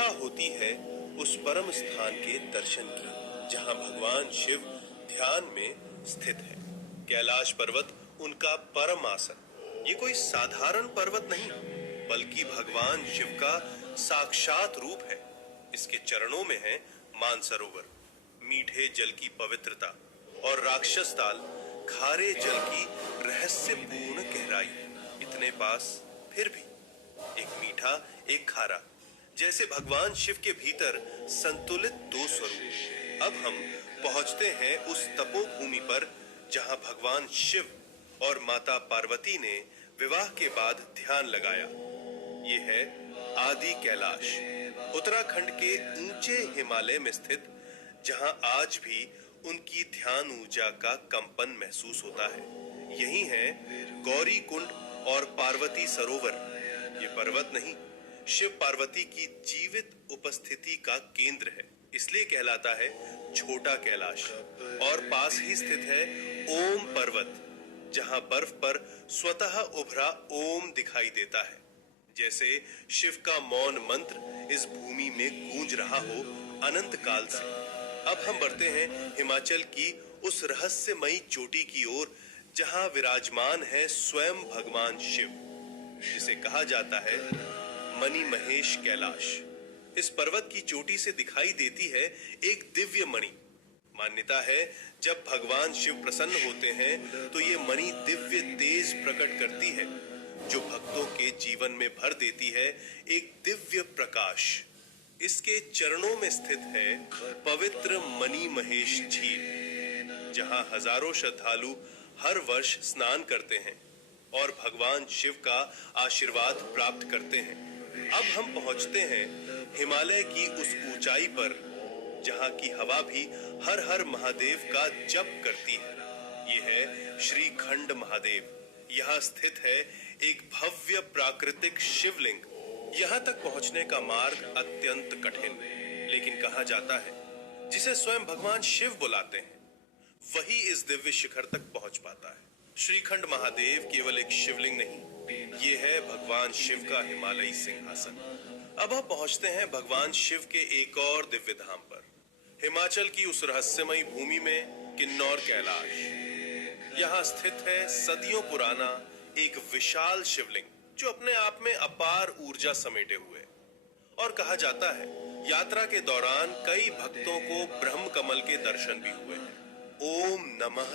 इच्छा होती है उस परम स्थान के दर्शन की जहां भगवान शिव ध्यान में स्थित है। कैलाश पर्वत उनका परम आसन। ये कोई साधारण पर्वत नहीं बल्कि भगवान शिव का साक्षात रूप है। इसके चरणों में है मानसरोवर, मीठे जल की पवित्रता और राक्षस ताल, खारे जल की रहस्यपूर्ण गहराई। इतने पास फिर भी एक मीठा एक खारा, जैसे भगवान शिव के भीतर संतुलित दो स्वरूप। अब हम पहुंचते हैं उस तपोभूमि पर जहां भगवान शिव और माता पार्वती ने विवाह के बाद ध्यान लगाया। ये है आदि कैलाश, उत्तराखंड के ऊंचे हिमालय में स्थित, जहां आज भी उनकी ध्यान ऊर्जा का कंपन महसूस होता है। यही है गौरी कुंड और पार्वती सरोवर। ये पर्वत नहीं, शिव पार्वती की जीवित उपस्थिति का केंद्र है, इसलिए कहलाता है छोटा कैलाश। और पास ही स्थित है ओम पर्वत, जहां बर्फ पर स्वतः उभरा ओम दिखाई देता है, जैसे शिव का मौन मंत्र इस भूमि में गूंज रहा हो अनंत काल से। अब हम बढ़ते हैं हिमाचल की उस रहस्यमयी चोटी की ओर जहां विराजमान है स्वयं भगवान शिव, जिसे कहा जाता है मणि महेश कैलाश। इस पर्वत की चोटी से दिखाई देती है एक दिव्य मणि। मान्यता है जब भगवान शिव प्रसन्न होते हैं तो ये मणि दिव्य तेज प्रकट करती है, जो भक्तों के जीवन में भर देती है एक दिव्य प्रकाश। इसके चरणों में स्थित है पवित्र मणि महेश झील, जहां हजारों श्रद्धालु हर वर्ष स्नान करते हैं और भगवान शिव का आशीर्वाद प्राप्त करते हैं। अब हम पहुंचते हैं हिमालय की उस ऊंचाई पर जहां की हवा भी हर हर महादेव का जप करती है। ये है श्रीखंड महादेव। यहाँ स्थित है एक भव्य प्राकृतिक शिवलिंग। यहाँ तक पहुंचने का मार्ग अत्यंत कठिन, लेकिन कहा जाता है जिसे स्वयं भगवान शिव बुलाते हैं वही इस दिव्य शिखर तक पहुंच पाता है। श्रीखंड महादेव केवल एक शिवलिंग नहीं, ये है भगवान शिव का हिमालयी सिंहासन। अब हम पहुंचते हैं भगवान शिव के एक और दिव्य धाम पर, हिमाचल की उस रहस्यमयी भूमि में किन्नौर कैलाश। यहाँ स्थित है सदियों पुराना एक विशाल शिवलिंग, जो अपने आप में अपार ऊर्जा समेटे हुए। और कहा जाता है यात्रा के दौरान कई भक्तों को ब्रह्म कमल के दर्शन भी हुए हैं। ओम नमः